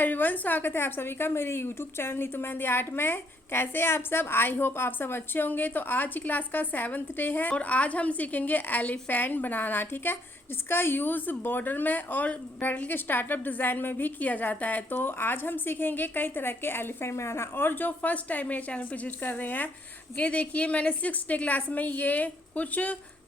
Everyone, स्वागत है आप सभी का मेरे YouTube channel Neetu mehndi art में। कैसे हैं आप सब? आई होप आप सब अच्छे होंगे। तो आज की क्लास का 7th डे है और आज हम सीखेंगे एलिफेंट बनाना, ठीक है, जिसका यूज़ बॉर्डर में और ब्राइडल के स्टार्टअप डिज़ाइन में भी किया जाता है। तो आज हम सीखेंगे कई तरह के एलिफेंट बनाना। और जो फर्स्ट टाइम मेरे चैनल पर विजिट कर रहे हैं, ये देखिए मैंने 6th डे क्लास में ये कुछ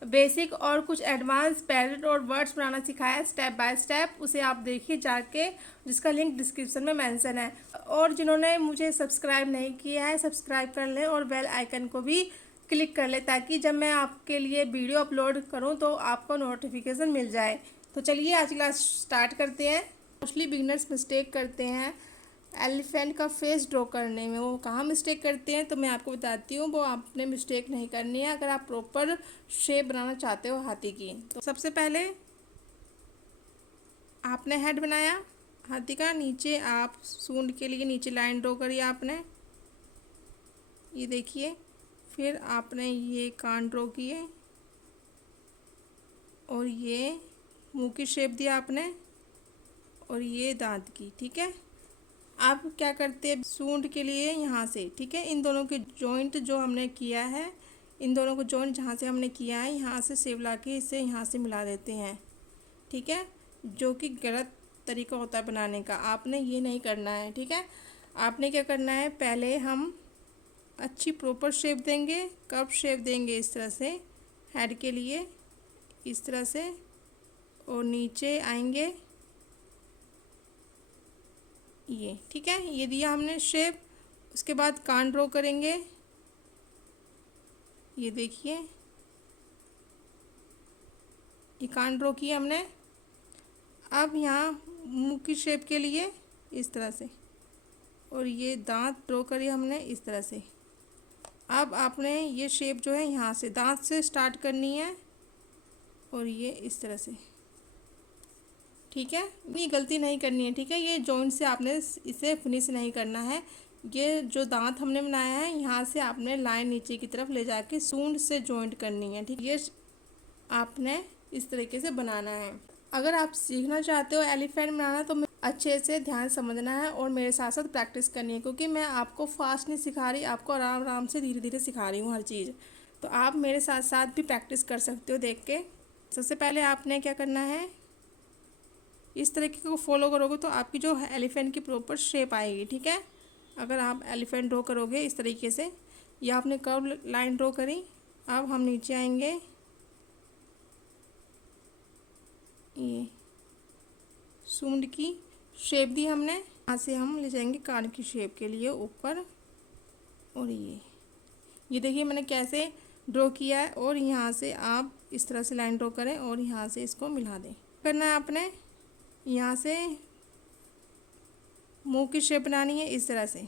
बेसिक और कुछ एडवांस पैरेट और वर्ड्स बनाना सिखाया है स्टेप बाय स्टेप। उसे आप देखिए जाके, जिसका लिंक डिस्क्रिप्शन में मेंशन है। और जिन्होंने मुझे सब्सक्राइब नहीं किया है, सब्सक्राइब कर लें और बेल आइकन को भी क्लिक कर लें, ताकि जब मैं आपके लिए वीडियो अपलोड करूं तो आपको नोटिफिकेशन मिल जाए। तो चलिए आज क्लास स्टार्ट करते हैं। मोस्टली बिगनर्स मिस्टेक करते हैं एलिफेंट का फेस ड्रॉ करने में। वो कहाँ मिस्टेक करते हैं तो मैं आपको बताती हूँ। वो आपने मिस्टेक नहीं करनी है अगर आप प्रॉपर शेप बनाना चाहते हो हाथी की। तो सबसे पहले आपने हेड बनाया हाथी का, नीचे आप सूंड के लिए नीचे लाइन ड्रॉ करी आपने, ये देखिए। फिर आपने ये कान ड्रॉ किए और ये मुंह की शेप दिया आपने और ये दांत की, ठीक है। आप क्या करते हैं सूंड के लिए यहाँ से, ठीक है, इन दोनों के जॉइंट जो हमने किया है, इन दोनों को जॉइंट जहाँ से हमने किया है यहाँ से सेव ला के इसे यहाँ से मिला देते हैं, ठीक है, जो कि गलत तरीका होता है बनाने का। आपने ये नहीं करना है, ठीक है। आपने क्या करना है, पहले हम अच्छी प्रॉपर शेप देंगे, कर्व शेप देंगे इस तरह से हेड के लिए, इस तरह से, और नीचे आएंगे ये, ठीक है, ये दिया हमने शेप। उसके बाद कान ड्रॉ करेंगे, ये देखिए, ये कान ड्रॉ किया हमने। अब यहाँ मुंह की शेप के लिए इस तरह से, और ये दांत ड्रॉ करिए हमने इस तरह से। अब आपने ये शेप जो है यहाँ से दांत से स्टार्ट करनी है और ये इस तरह से, ठीक है। ये गलती नहीं करनी है, ठीक है, ये जॉइंट से आपने इसे फिनिश नहीं करना है। ये जो दांत हमने बनाया है यहाँ से आपने लाइन नीचे की तरफ ले जाके सूंड से जॉइंट करनी है, ठीक। ये आपने इस तरीके से बनाना है। अगर आप सीखना चाहते हो एलिफेंट बनाना तो अच्छे से ध्यान समझना है और मेरे साथ साथ प्रैक्टिस करनी है, क्योंकि मैं आपको फास्ट नहीं सिखा रही, आपको आराम आराम से धीरे धीरे सिखा रही हूँ हर चीज़। तो आप मेरे साथ साथ भी प्रैक्टिस कर सकते हो देख के। सबसे पहले आपने क्या करना है, इस तरीके को फॉलो करोगे तो आपकी जो एलिफेंट की प्रॉपर शेप आएगी, ठीक है। अगर आप एलिफेंट ड्रॉ करोगे इस तरीके से, या आपने कर्व लाइन ड्रॉ करी। अब हम नीचे आएंगे, ये सूंड की शेप दी हमने, यहाँ से हम ले जाएंगे कान की शेप के लिए ऊपर। और ये देखिए मैंने कैसे ड्रॉ किया है। और यहाँ से आप इस तरह से लाइन ड्रॉ करें और यहाँ से इसको मिला दें। करना है आपने, यहाँ से मुंह की शेप बनानी है इस तरह से,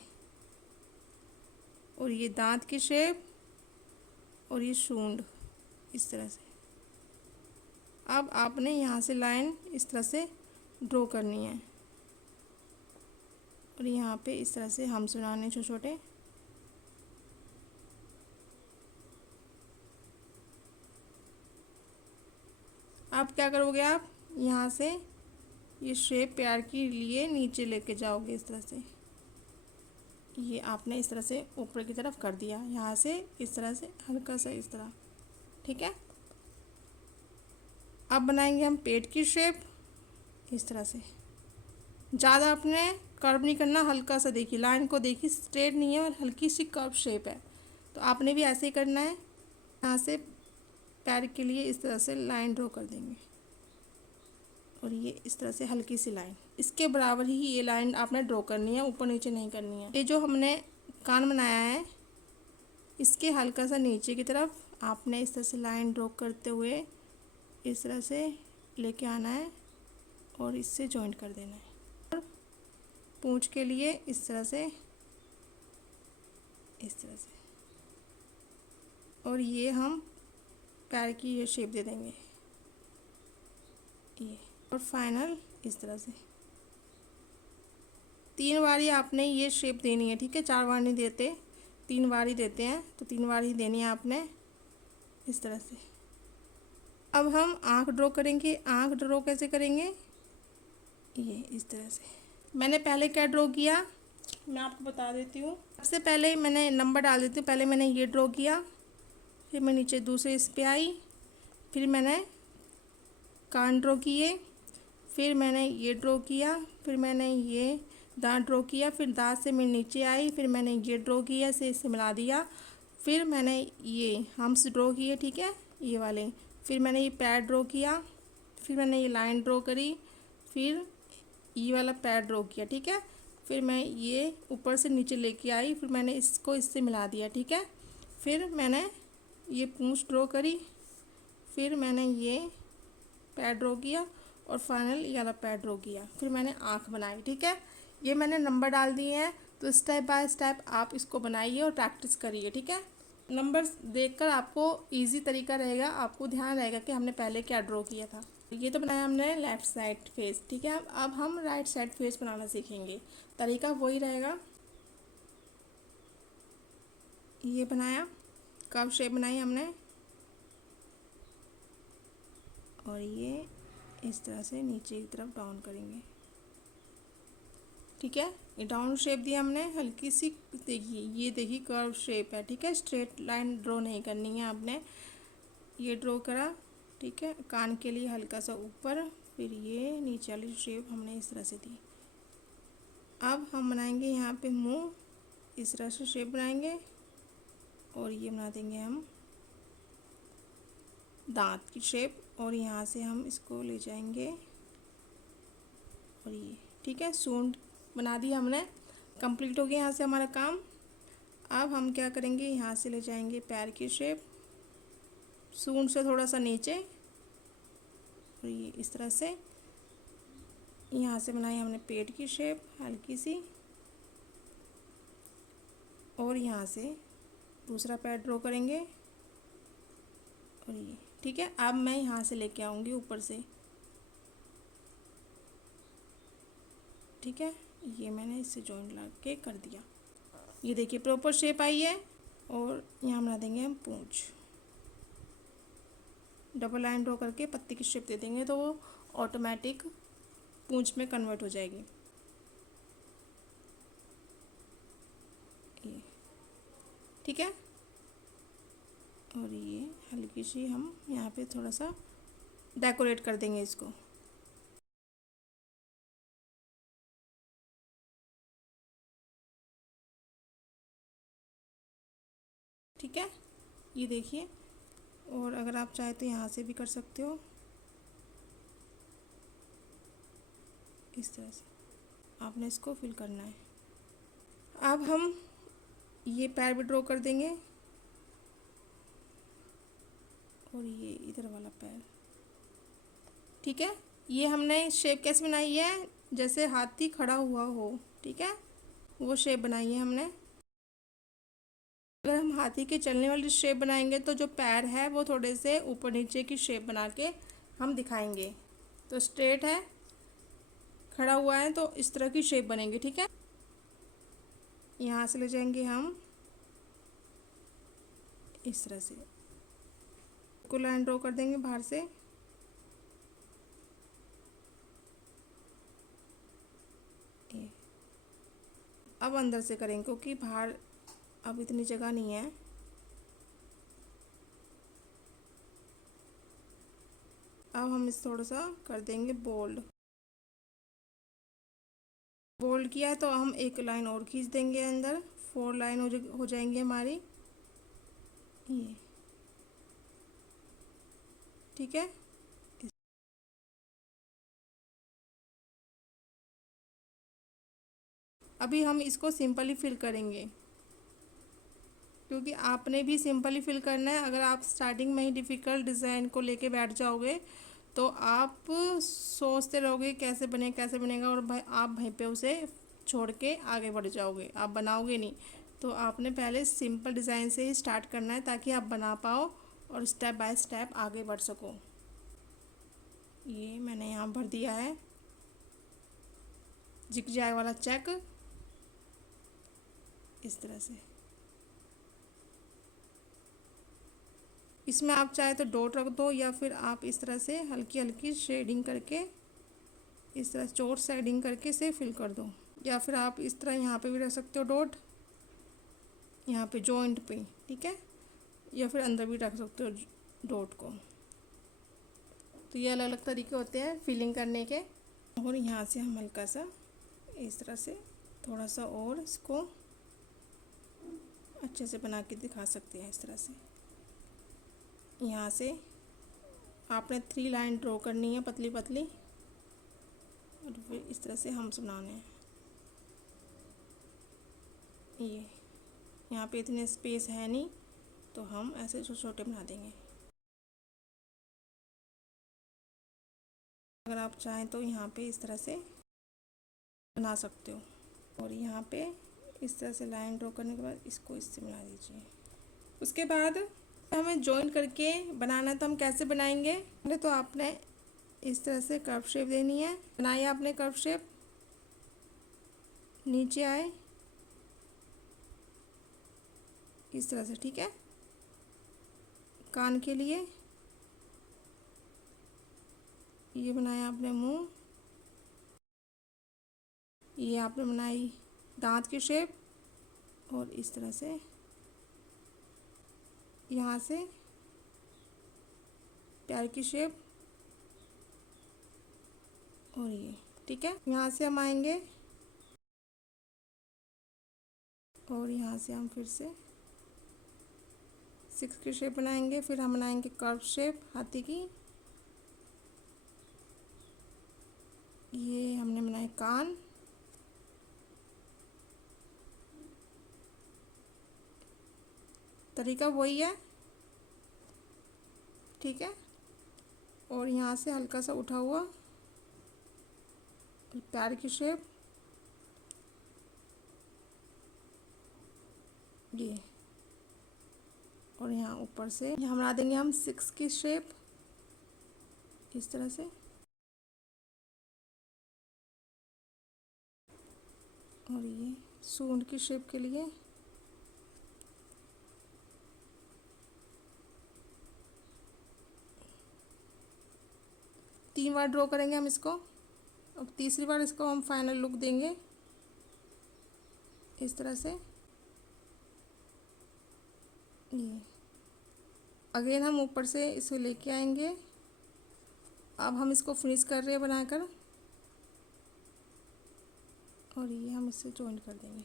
और ये दांत की शेप और ये सूंड इस तरह से। अब आपने यहाँ से लाइन इस तरह से ड्रॉ करनी है और यहाँ पे इस तरह से हम बनाने छोटे छोटे। अब क्या करोगे, आप यहाँ से ये शेप प्यार के लिए नीचे लेके जाओगे इस तरह से। ये आपने इस तरह से ऊपर की तरफ कर दिया, यहाँ से इस तरह से हल्का सा इस तरह, ठीक है। अब बनाएंगे हम पेट की शेप इस तरह से। ज़्यादा आपने कर्व नहीं करना, हल्का सा देखिए, लाइन को देखिए, स्ट्रेट नहीं है और हल्की सी कर्व शेप है। तो आपने भी ऐसे ही करना है। यहाँ से पैर के लिए इस तरह से लाइन ड्रॉ कर देंगे और ये इस तरह से हल्की सी लाइन, इसके बराबर ही ये लाइन आपने ड्रॉ करनी है, ऊपर नीचे नहीं करनी है। ये जो हमने कान बनाया है इसके हल्का सा नीचे की तरफ आपने इस तरह से लाइन ड्रॉ करते हुए इस तरह से लेके आना है और इससे जॉइंट कर देना है। और पूंछ के लिए इस तरह से, इस तरह से, और ये हम पैर की ये शेप दे देंगे ये, और फाइनल इस तरह से। 3 बारी आपने ये शेप देनी है, ठीक है, 4 बार नहीं देते, 3 बार ही देते हैं, तो 3 बार ही देनी है आपने इस तरह से। अब हम आँख ड्रॉ करेंगे। आँख ड्रॉ कैसे करेंगे, ये इस तरह से, मैंने पहले क्या ड्रॉ किया मैं आपको बता देती हूँ। सबसे पहले मैंने नंबर डाल देती हूँ। पहले मैंने ये ड्रॉ किया, फिर मैं नीचे दूसरे इस पे आई, फिर मैंने कान ड्रॉ किए, फिर मैंने ये ड्रॉ किया, फिर मैंने ये दांत ड्रॉ किया, फिर दांत से मैं नीचे आई, फिर मैंने ये ड्रॉ किया, से इससे मिला दिया, फिर मैंने ये हम्स ड्रॉ किए, ठीक है, ये वाले, फिर मैंने ये पैर ड्रॉ किया, फिर मैंने ये लाइन ड्रॉ करी, फिर ये वाला पैर ड्रॉ किया, ठीक है, फिर मैं ये ऊपर से नीचे लेके आई, फिर मैंने इसको इससे मिला दिया, ठीक है, फिर मैंने ये पूंछ ड्रॉ करी, फिर मैंने ये पैर ड्रॉ किया और फाइनल ये वाला पैर ड्रॉ किया, फिर मैंने आँख बनाई, ठीक है। ये मैंने नंबर डाल दिए हैं, तो स्टेप बाय स्टेप आप इसको बनाइए और प्रैक्टिस करिए, ठीक है। नंबर्स देखकर आपको इजी तरीका रहेगा, आपको ध्यान रहेगा कि हमने पहले क्या ड्रॉ किया था। ये तो बनाया हमने लेफ़्ट साइड फेस, ठीक है। अब हम राइट साइड फेस बनाना सीखेंगे, तरीका वही रहेगा। ये बनाया, कर्व शेप बनाई हमने, और ये इस तरह से नीचे की तरफ डाउन करेंगे, ठीक है। ये डाउन शेप दिया हमने, हल्की सी, देखिए ये देखिए कर्व शेप है, ठीक है। स्ट्रेट लाइन ड्रॉ नहीं करनी है आपने, ये ड्रॉ करा, ठीक है। कान के लिए हल्का सा ऊपर, फिर ये नीचे वाली शेप हमने इस तरह से दी। अब हम बनाएंगे यहाँ पे मुंह, इस तरह से शेप बनाएंगे, और ये बना देंगे हम दांत की शेप, और यहाँ से हम इसको ले जाएंगे, और ये, ठीक है, सूंड बना दी हमने, कंप्लीट हो गया यहाँ से हमारा काम। अब हम क्या करेंगे, यहाँ से ले जाएंगे पैर की शेप, सूंड से थोड़ा सा नीचे, और ये इस तरह से। यहाँ से बनाई हमने पेट की शेप हल्की सी, और यहाँ से दूसरा पैर ड्रॉ करेंगे, और ये, ठीक है। अब मैं यहाँ से लेके आऊँगी ऊपर से, ठीक है, ये मैंने इससे जॉइंट लगा के कर दिया। ये देखिए प्रॉपर शेप आई है, और यहाँ बना देंगे हम पूंछ, डबल लाइन ड्रॉ करके पत्ती की शेप दे देंगे, तो वो ऑटोमेटिक पूंछ में कन्वर्ट हो जाएगी। ये, ठीक है, और ये हल्की सी हम यहाँ पे थोड़ा सा डेकोरेट कर देंगे इसको। ठीक है, ये देखिए, और अगर आप चाहे तो यहाँ से भी कर सकते हो, इस तरह से आपने इसको फिल करना है। अब हम ये पैर भी ड्रॉ कर देंगे, और ये इधर वाला पैर, ठीक है। ये हमने शेप कैसे बनाई है, जैसे हाथी खड़ा हुआ हो, ठीक है, वो शेप बनाई है हमने। अगर हम हाथी के चलने वाली शेप बनाएंगे तो जो पैर है वो थोड़े से ऊपर नीचे की शेप बना के हम दिखाएंगे। तो स्ट्रेट है, खड़ा हुआ है, तो इस तरह की शेप बनेगी, ठीक है। यहाँ से ले जाएंगे हम इस तरह से, को लाइन ड्रॉ कर देंगे बाहर से, ये अब अंदर से करेंगे क्योंकि बाहर अब इतनी जगह नहीं है। अब हम इस थोड़ा सा कर देंगे बोल्ड, बोल्ड किया है तो हम एक लाइन और खींच देंगे अंदर, 4 लाइन हो जाएंगी हमारी, ये, ठीक है। अभी हम इसको सिंपली फिल करेंगे, क्योंकि आपने भी सिंपली फिल करना है। अगर आप स्टार्टिंग में ही डिफ़िकल्ट डिज़ाइन को लेके बैठ जाओगे तो आप सोचते रहोगे कैसे बनेगा, और आप वहीं पे उसे छोड़ के आगे बढ़ जाओगे, आप बनाओगे नहीं। तो आपने पहले सिंपल डिज़ाइन से ही स्टार्ट करना है ताकि आप बना पाओ और स्टेप बाय स्टेप आगे बढ़ सको। ये मैंने यहाँ भर दिया है जिग-जैग वाला चेक, इस तरह से। इसमें आप चाहे तो डॉट रख दो, या फिर आप इस तरह से हल्की हल्की शेडिंग करके इस तरह चोट शेडिंग करके इसे फिल कर दो। या फिर आप इस तरह यहाँ पे भी रख सकते हो डॉट, यहाँ पे जॉइंट पे, ठीक है, या फिर अंदर भी रख सकते हो डॉट को। तो ये अलग अलग तरीके होते हैं फिलिंग करने के। और यहाँ से हम हल्का सा इस तरह से थोड़ा सा और इसको अच्छे से बना के दिखा सकते हैं। इस तरह से यहाँ से आपने 3 लाइन ड्रॉ करनी है पतली पतली, और फिर इस तरह से हम बनाने हैं। ये यहाँ पे इतने स्पेस है नहीं, तो हम ऐसे छोटे छोटे बना देंगे। अगर आप चाहें तो यहाँ पे इस तरह से बना सकते हो। और यहाँ पे इस तरह से लाइन ड्रॉ करने के बाद इसको इससे बना दीजिए। उसके बाद हमें जॉइन करके बनाना है, तो हम कैसे बनाएंगे? पहले तो आपने इस तरह से कर्व शेप देनी है। बनाइए आपने कर्व शेप, नीचे आए इस तरह से, ठीक है। कान के लिए ये बनाया आपने मुंह, ये आपने बनाई दांत की शेप, और इस तरह से यहाँ से पैर की शेप, और ये, ठीक है। यहाँ से हम आएंगे और यहाँ से हम फिर से 6 की शेप बनाएंगे। फिर हम बनाएंगे कर्व शेप हाथी की। ये हमने बनाए कान, तरीका वही है, ठीक है। और यहाँ से हल्का सा उठा हुआ पैर की शेप, ये, और यहाँ ऊपर से यहाँ बना देंगे हम 6 की शेप इस तरह से। और ये सूंड की शेप के लिए तीन बार ड्रॉ करेंगे हम इसको। अब तीसरी बार इसको हम फाइनल लुक देंगे इस तरह से। ये अगेन हम ऊपर से इसे लेके आएंगे। अब हम इसको फिनिश कर रहे हैं बनाकर, और ये हम इससे जॉइन कर देंगे।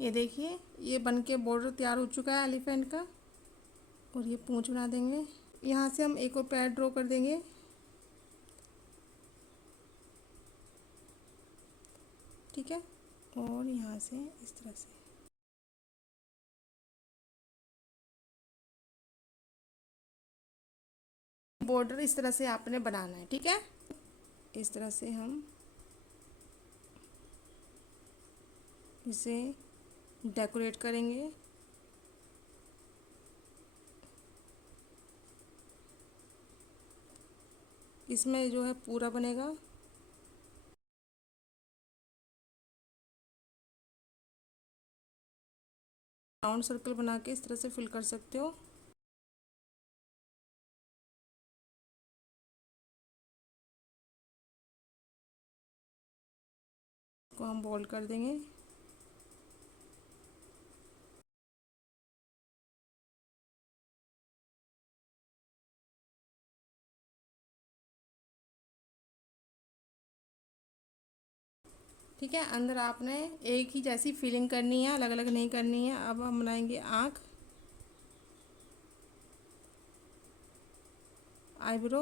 ये देखिए, ये बन के बॉर्डर तैयार हो चुका है एलिफेंट का। और ये पूंछ बना देंगे। यहाँ से हम एक और पैर ड्रॉ कर देंगे, ठीक है। और यहाँ से इस तरह से बॉर्डर इस तरह से आपने बनाना है, ठीक है। इस तरह से हम इसे डेकोरेट करेंगे। इसमें जो है पूरा बनेगा। राउंड सर्कल बना के इस तरह से फिल कर सकते हो। को हम बोल्ड कर देंगे। ठीक है, अंदर आपने एक ही जैसी फीलिंग करनी है, अलग अलग नहीं करनी है। अब हम बनाएंगे आँख, आईब्रो,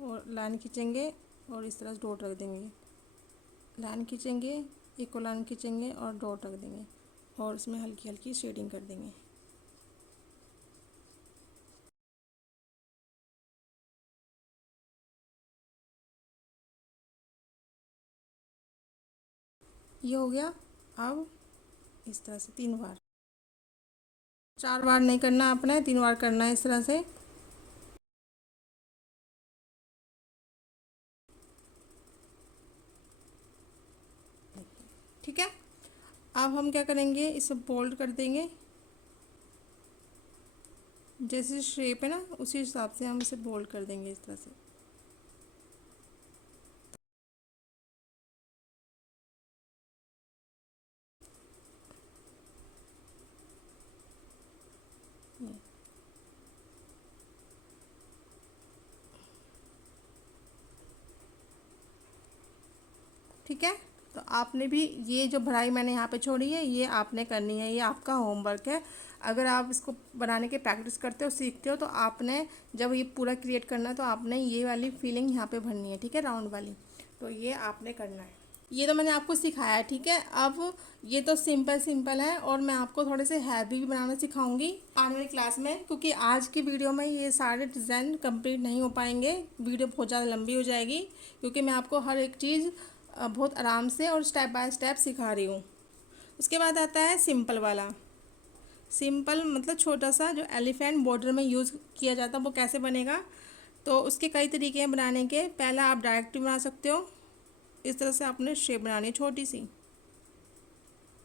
और लाइन खींचेंगे और इस तरह से डॉट रख देंगे। लाइन खींचेंगे, एक और लाइन खींचेंगे और डॉट रख देंगे, और इसमें हल्की हल्की शेडिंग कर देंगे। ये हो गया। अब इस तरह से 3 बार, 4 बार नहीं करना आपने, 3 बार करना है इस तरह से। ठीक है, अब हम क्या करेंगे, इसे बोल्ड कर देंगे। जैसे शेप है ना, उसी हिसाब से हम इसे बोल्ड कर देंगे इस तरह से। ठीक है। तो आपने भी ये जो भराई मैंने यहाँ पे छोड़ी है ये आपने करनी है, ये आपका होमवर्क है। अगर आप इसको बनाने के प्रैक्टिस करते हो, सीखते हो, तो आपने जब ये पूरा क्रिएट करना है तो आपने ये वाली फीलिंग यहाँ पे भरनी है, ठीक है, राउंड वाली। तो ये आपने करना है। ये तो मैंने आपको सिखाया है, ठीक है। अब ये तो सिंपल सिंपल है और मैं आपको थोड़े से हैवी भी बनाना सिखाऊंगी आने वाली क्लास में, क्योंकि आज की वीडियो में ये सारे डिज़ाइन कंप्लीट नहीं हो पाएंगे, वीडियो बहुत ज़्यादा लंबी हो जाएगी, क्योंकि मैं आपको हर एक चीज़ बहुत आराम से और स्टेप बाय स्टेप सिखा रही हूँ। उसके बाद आता है सिंपल वाला। सिंपल मतलब छोटा सा जो एलिफेंट बॉर्डर में यूज़ किया जाता है, वो कैसे बनेगा। तो उसके कई तरीके हैं बनाने के। पहला आप डायरेक्ट बना सकते हो, इस तरह से आपने शेप बनानी है, छोटी सी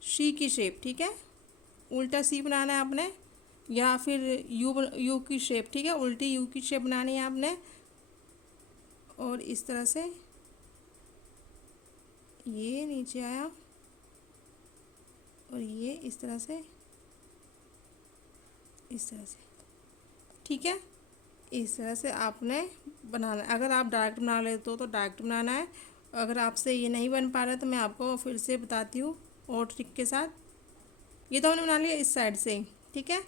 शी की शेप, ठीक है। उल्टा सी बनाना है आपने, या फिर यू की शेप, ठीक है, उल्टी यू की शेप बनानी है आपने। और इस तरह से ये नीचे आया और ये इस तरह से, इस तरह से, ठीक है। इस तरह से आपने बनाना है। अगर आप डायरेक्ट बना लेते हो तो डायरेक्ट बनाना है। अगर आपसे ये नहीं बन पा रहा तो मैं आपको फिर से बताती हूँ और ट्रिक के साथ। ये तो हमने बना लिया इस साइड से ही, ठीक है।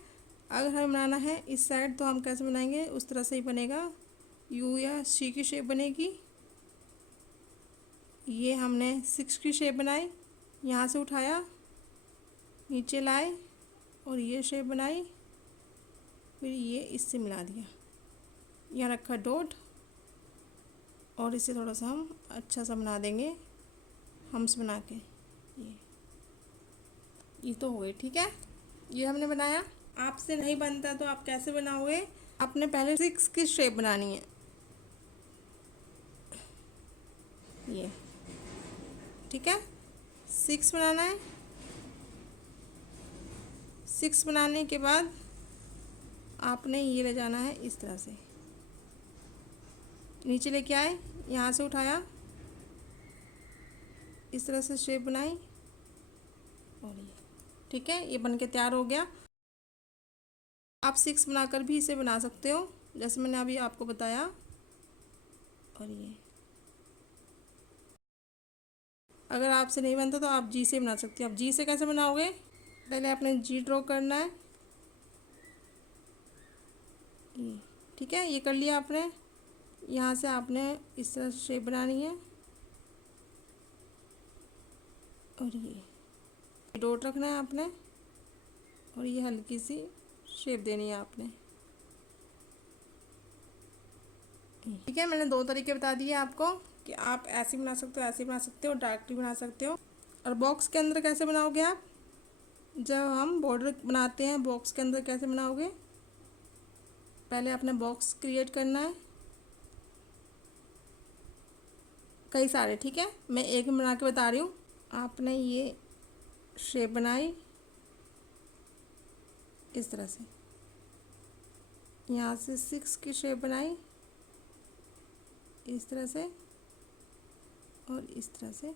अगर हमें बनाना है इस साइड तो हम कैसे बनाएंगे, उस तरह से ही बनेगा, यू या सी की शेप बनेगी। ये हमने 6 की शेप बनाई, यहाँ से उठाया, नीचे लाए और ये शेप बनाई, फिर ये इससे मिला दिया, यहाँ रखा डॉट, और इसे थोड़ा सा हम अच्छा सा बना देंगे, हम्स बना के। ये तो हो गई, ठीक है। ये हमने बनाया। आपसे नहीं बनता तो आप कैसे बनाओगे, आपने पहले 6 की शेप बनानी है, ये, ठीक है। 6 बनाना है। 6 बनाने के बाद आपने ये ले जाना है इस तरह से, नीचे लेके आए, यहाँ से उठाया, इस तरह से शेप बनाई, और ये, ठीक है, ये बनके तैयार हो गया। आप 6 बनाकर भी इसे बना सकते हो, जैसे मैंने अभी आपको बताया। और ये अगर आपसे नहीं बनता तो आप जी से बना सकते हो। आप जी से कैसे बनाओगे, पहले आपने जी ड्रॉ करना है, ये, ठीक है, ये कर लिया आपने। यहाँ से आपने इस तरह शेप बनानी है, और ये डॉट रखना है आपने, और ये हल्की सी शेप देनी है आपने, ठीक है। मैंने 2 तरीके बता दिए आपको कि आप ऐसे बना सकते हो, ऐसे बना सकते हो, डायरेक्टली बना सकते हो। और बॉक्स के अंदर कैसे बनाओगे आप, जब हम बॉर्डर बनाते हैं बॉक्स के अंदर कैसे बनाओगे, पहले अपने बॉक्स क्रिएट करना है, कई सारे, ठीक है, मैं एक में बना के बता रही हूँ। आपने ये शेप बनाई इस तरह से, यहाँ से 6 की शेप बनाई इस तरह से, और इस तरह से,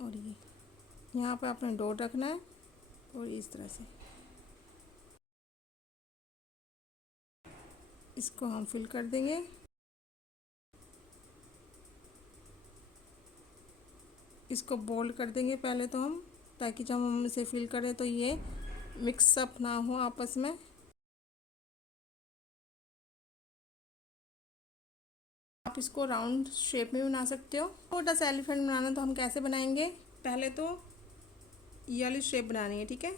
और ये यहाँ पर आपने डॉट रखना है, और इस तरह से इसको हम फिल कर देंगे। इसको बोल्ड कर देंगे पहले तो हम, ताकि जब हम इसे फिल करें तो ये मिक्सअप ना हो आपस में। आप इसको राउंड शेप में बना सकते हो। छोटा सा एलिफेंट बनाना तो हम कैसे बनाएंगे, पहले तो ये वाली शेप बनानी है, ठीक है,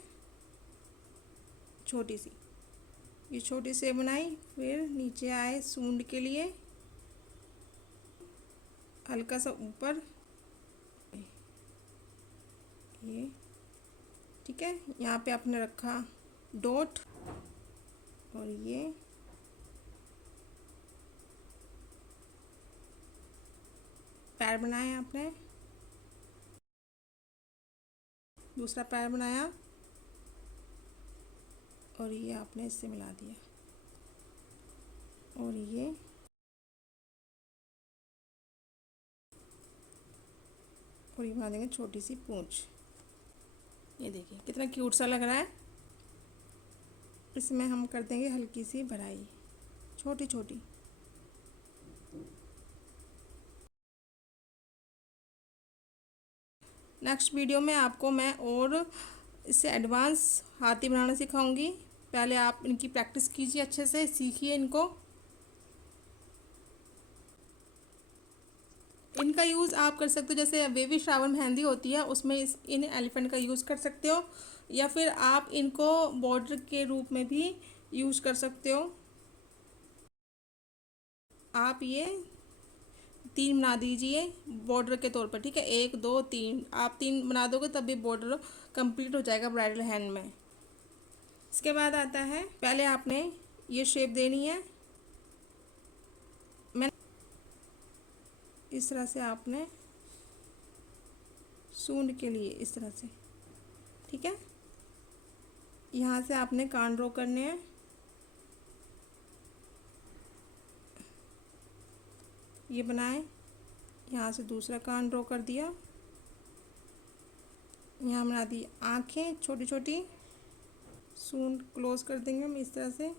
छोटी सी, ये छोटी शेप बनाई, फिर नीचे आए सूंड के लिए, हल्का सा ऊपर, ये, ठीक है। यहाँ पे आपने रखा डॉट, और ये पैर बनाया आपने, दूसरा पैर बनाया, और ये आपने इससे मिला दिया, और ये बना देंगे छोटी सी पूंछ। ये देखिए कितना क्यूट सा लग रहा है। इसमें हम कर देंगे हल्की सी भराई, छोटी छोटी। नेक्स्ट वीडियो में आपको मैं और इससे एडवांस हाथी बनाना सिखाऊंगी। पहले आप इनकी प्रैक्टिस कीजिए, अच्छे से सीखिए इनको। इनका यूज़ आप कर सकते हो, जैसे बेबी शावर मेहंदी होती है उसमें इन एलिफेंट का यूज़ कर सकते हो, या फिर आप इनको बॉर्डर के रूप में भी यूज़ कर सकते हो। आप ये 3 बना दीजिए बॉर्डर के तौर पर, ठीक है। 1 2 3, आप 3 बना दोगे तब भी बॉर्डर कंप्लीट हो जाएगा ब्राइडल हैंड में। इसके बाद आता है, पहले आपने ये शेप देनी है। मैं इस तरह से आपने सूंड के लिए इस तरह से, ठीक है। यहाँ से आपने कान ड्रॉ करने हैं। ये बनाए, यहाँ से दूसरा कान ड्रॉ कर दिया। यहाँ बना दी आँखें छोटी छोटी, सूंड क्लोज कर देंगे हम इस तरह से।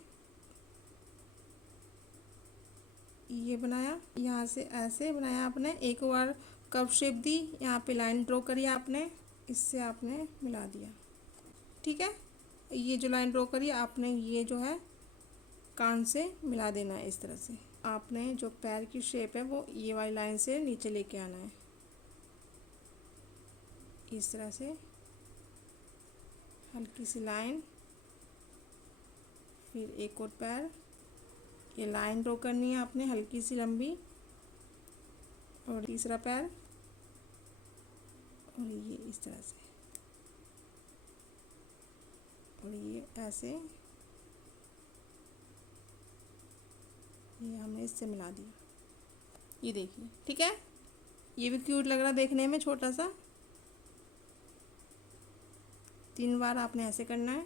ये बनाया, यहाँ से ऐसे बनाया आपने, एक बार कर्व शेप दी, यहाँ पे लाइन ड्रॉ करी आपने, इससे आपने मिला दिया, ठीक है। ये जो लाइन ड्रॉ करी आपने, ये जो है कान से मिला देना है इस तरह से। आपने जो पैर की शेप है वो ये वाली लाइन से नीचे लेके आना है इस तरह से, हल्की सी लाइन, फिर एक और पैर, ये लाइन ड्रॉ करनी है आपने हल्की सी लंबी, और तीसरा पैर, और ये इस तरह से, और ये ऐसे, ये हमने इससे मिला दिया। ये देखिए, ठीक है। ये भी क्यूट लग रहा देखने में, छोटा सा। 3 बार आपने ऐसे करना है।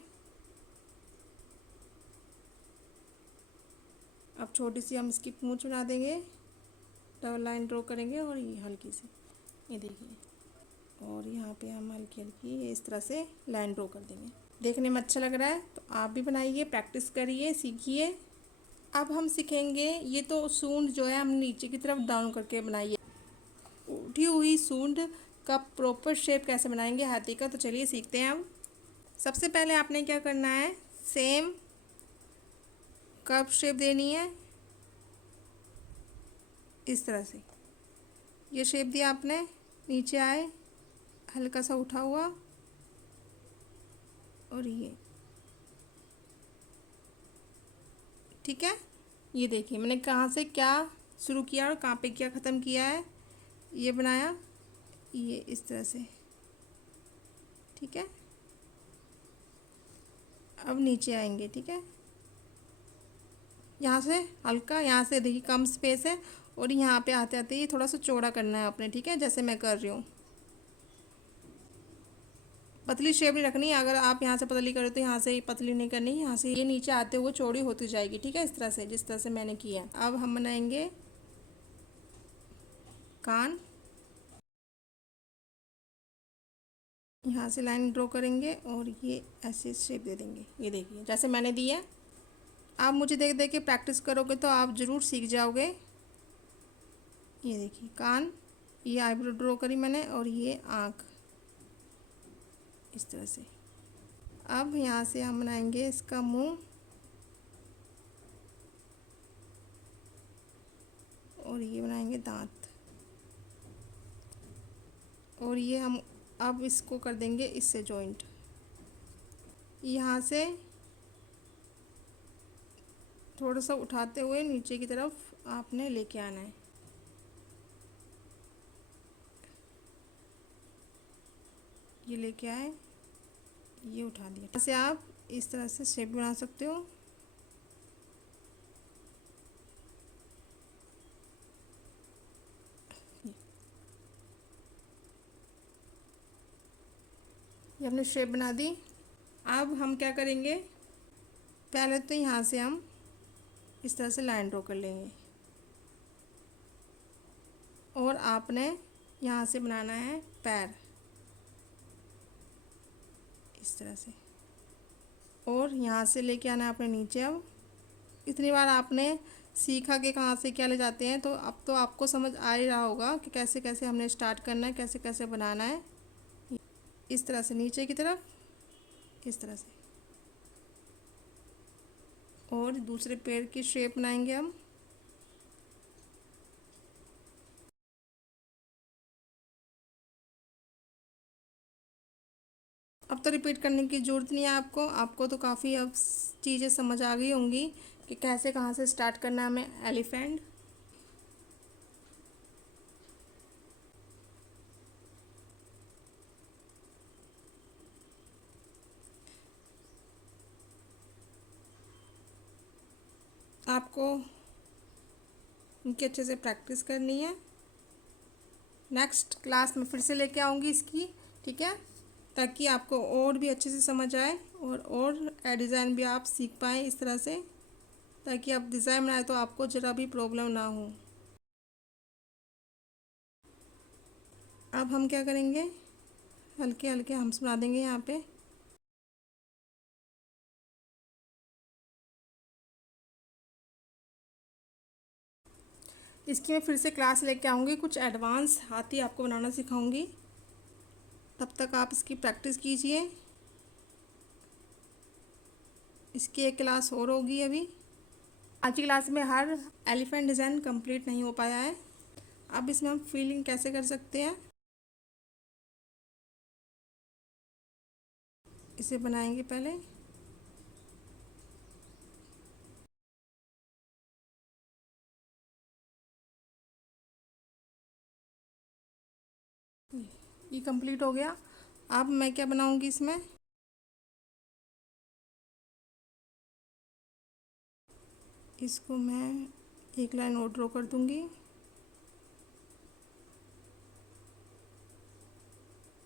अब छोटी सी हम इसकी पूंछ बना देंगे, डबल लाइन ड्रॉ करेंगे, और ये हल्की सी, ये देखिए, और यहाँ पे हम हल्की हल्की ये इस तरह से लाइन ड्रॉ कर देंगे। देखने में अच्छा लग रहा है तो आप भी बनाइए, प्रैक्टिस करिए, सीखिए। अब हम सीखेंगे, ये तो सूंड जो है हम नीचे की तरफ डाउन करके बनाइए। उठी हुई सूंड का प्रॉपर शेप कैसे बनाएंगे हाथी का, तो चलिए सीखते हैं। अब सबसे पहले आपने क्या करना है, सेम कर्व शेप देनी है इस तरह से। ये शेप दिया आपने, नीचे आए, हल्का सा उठा हुआ, और ये, ठीक है। ये देखिए मैंने कहाँ से क्या शुरू किया और कहाँ पे क्या ख़त्म किया है, ये बनाया, ये इस तरह से, ठीक है। अब नीचे आएंगे, ठीक है। यहाँ से हल्का, यहाँ से देखिए कम स्पेस है, और यहाँ पे आते आते ये थोड़ा सा चौड़ा करना है आपने, ठीक है, जैसे मैं कर रही हूँ। पतली शेप नहीं रखनी है, अगर आप यहाँ से पतली करें तो यहाँ से पतली नहीं करनी, यहाँ से ये नीचे आते हुए चौड़ी होती जाएगी, ठीक है, इस तरह से, जिस तरह से मैंने किया है। अब हम बनाएंगे कान, यहाँ से लाइन ड्रॉ करेंगे और ये ऐसे शेप दे देंगे, ये देखिए जैसे मैंने दिया। आप मुझे देख देख के प्रैक्टिस करोगे तो आप ज़रूर सीख जाओगे। ये देखिए कान, ये आईब्रो ड्रॉ करी मैंने, और ये आँख इस तरह से। अब यहाँ से हम बनाएंगे इसका मुंह, और ये बनाएंगे दांत, और ये हम अब इसको कर देंगे इससे जॉइंट। यहाँ से थोड़ा सा उठाते हुए नीचे की तरफ आपने लेके आना है, ये लेके आए, ये उठा दिया। ऐसे आप इस तरह से शेप बना सकते हो। ये हमने शेप बना दी। अब हम क्या करेंगे, पहले तो यहाँ से हम इस तरह से लाइन ड्रॉ कर लेंगे, और आपने यहाँ से बनाना है पैर इस तरह से, और यहाँ से लेके आना है आपने नीचे। अब इतनी बार आपने सीखा कि कहाँ से क्या ले जाते हैं, तो अब तो आपको समझ आ ही रहा होगा कि कैसे कैसे हमने स्टार्ट करना है, कैसे कैसे बनाना है। इस तरह से नीचे की तरफ इस तरह से, और दूसरे पैर की शेप बनाएंगे हम। अब तो रिपीट करने की ज़रूरत नहीं है आपको, आपको तो काफ़ी अब चीज़ें समझ आ गई होंगी कि कैसे कहाँ से स्टार्ट करना है हमें एलिफेंट। आपको इनकी अच्छे से प्रैक्टिस करनी है। नेक्स्ट क्लास में फिर से लेके आऊँगी इसकी, ठीक है, ताकि आपको और भी अच्छे से समझ आए और डिज़ाइन भी आप सीख पाएँ इस तरह से, ताकि आप डिज़ाइन बनाए तो आपको ज़रा भी प्रॉब्लम ना हो। अब हम क्या करेंगे, हल्के हल्के हम बना देंगे यहाँ पे। इसकी मैं फिर से क्लास लेके आऊँगी, कुछ एडवांस हाथी आपको बनाना सिखाऊंगी, तब तक आप इसकी प्रैक्टिस कीजिए। इसकी एक क्लास और होगी अभी। आज की क्लास में हर एलिफेंट डिज़ाइन कंप्लीट नहीं हो पाया है। अब इसमें हम फीलिंग कैसे कर सकते हैं, इसे बनाएंगे पहले। ये कंप्लीट हो गया। अब मैं क्या बनाऊंगी इसमें, इसको मैं एक लाइन और ड्रॉ कर दूंगी।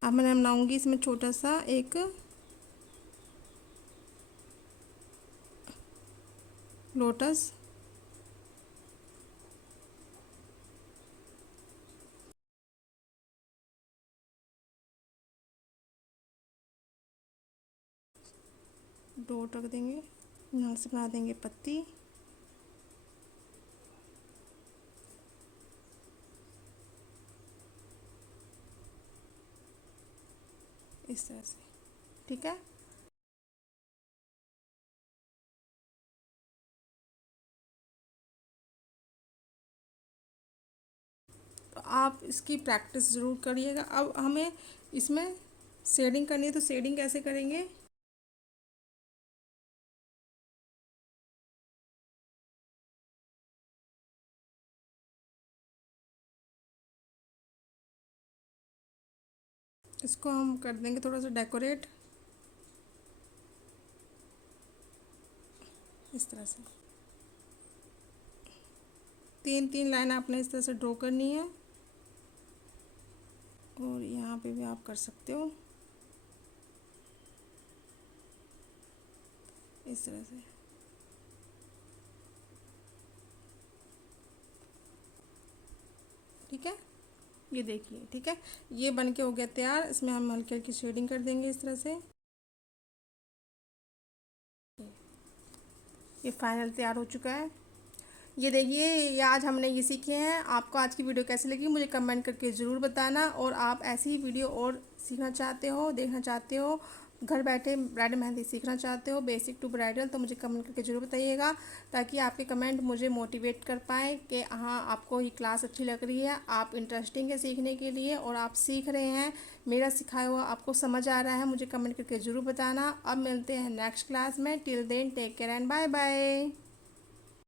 अब मैं बनाऊंगी इसमें छोटा सा एक लोटस। डॉट रख देंगे, यहाँ से बना देंगे पत्ती। इस तरह से, ठीक है। तो आप इसकी प्रैक्टिस ज़रूर करिएगा। अब हमें इसमें शेडिंग करनी है, तो शेडिंग कैसे करेंगे, इसको हम कर देंगे थोड़ा सा डेकोरेट इस तरह से। तीन तीन लाइन आपने इस तरह से ड्रॉ करनी है, और यहाँ पे भी आप कर सकते हो इस तरह से। ठीक है, ये देखिए, ठीक है, ये बन के हो गया तैयार। इसमें हम हल्की हल्की शेडिंग कर देंगे इस तरह से। ये फाइनल तैयार हो चुका है। ये देखिए, ये आज हमने ये सीखे हैं। आपको आज की वीडियो कैसी लगी मुझे कमेंट करके ज़रूर बताना, और आप ऐसी ही वीडियो और सीखना चाहते हो, देखना चाहते हो, घर बैठे ब्राइडल मेहंदी सीखना चाहते हो बेसिक टू ब्राइडल, तो मुझे कमेंट करके ज़रूर बताइएगा, ताकि आपके कमेंट मुझे मोटिवेट कर पाएँ कि हाँ आपको ये क्लास अच्छी लग रही है, आप इंटरेस्टिंग है सीखने के लिए, और आप सीख रहे हैं, मेरा सिखाया हुआ आपको समझ आ रहा है। मुझे कमेंट करके ज़रूर बताना। अब मिलते हैं नेक्स्ट क्लास में। Till then take care and bye bye.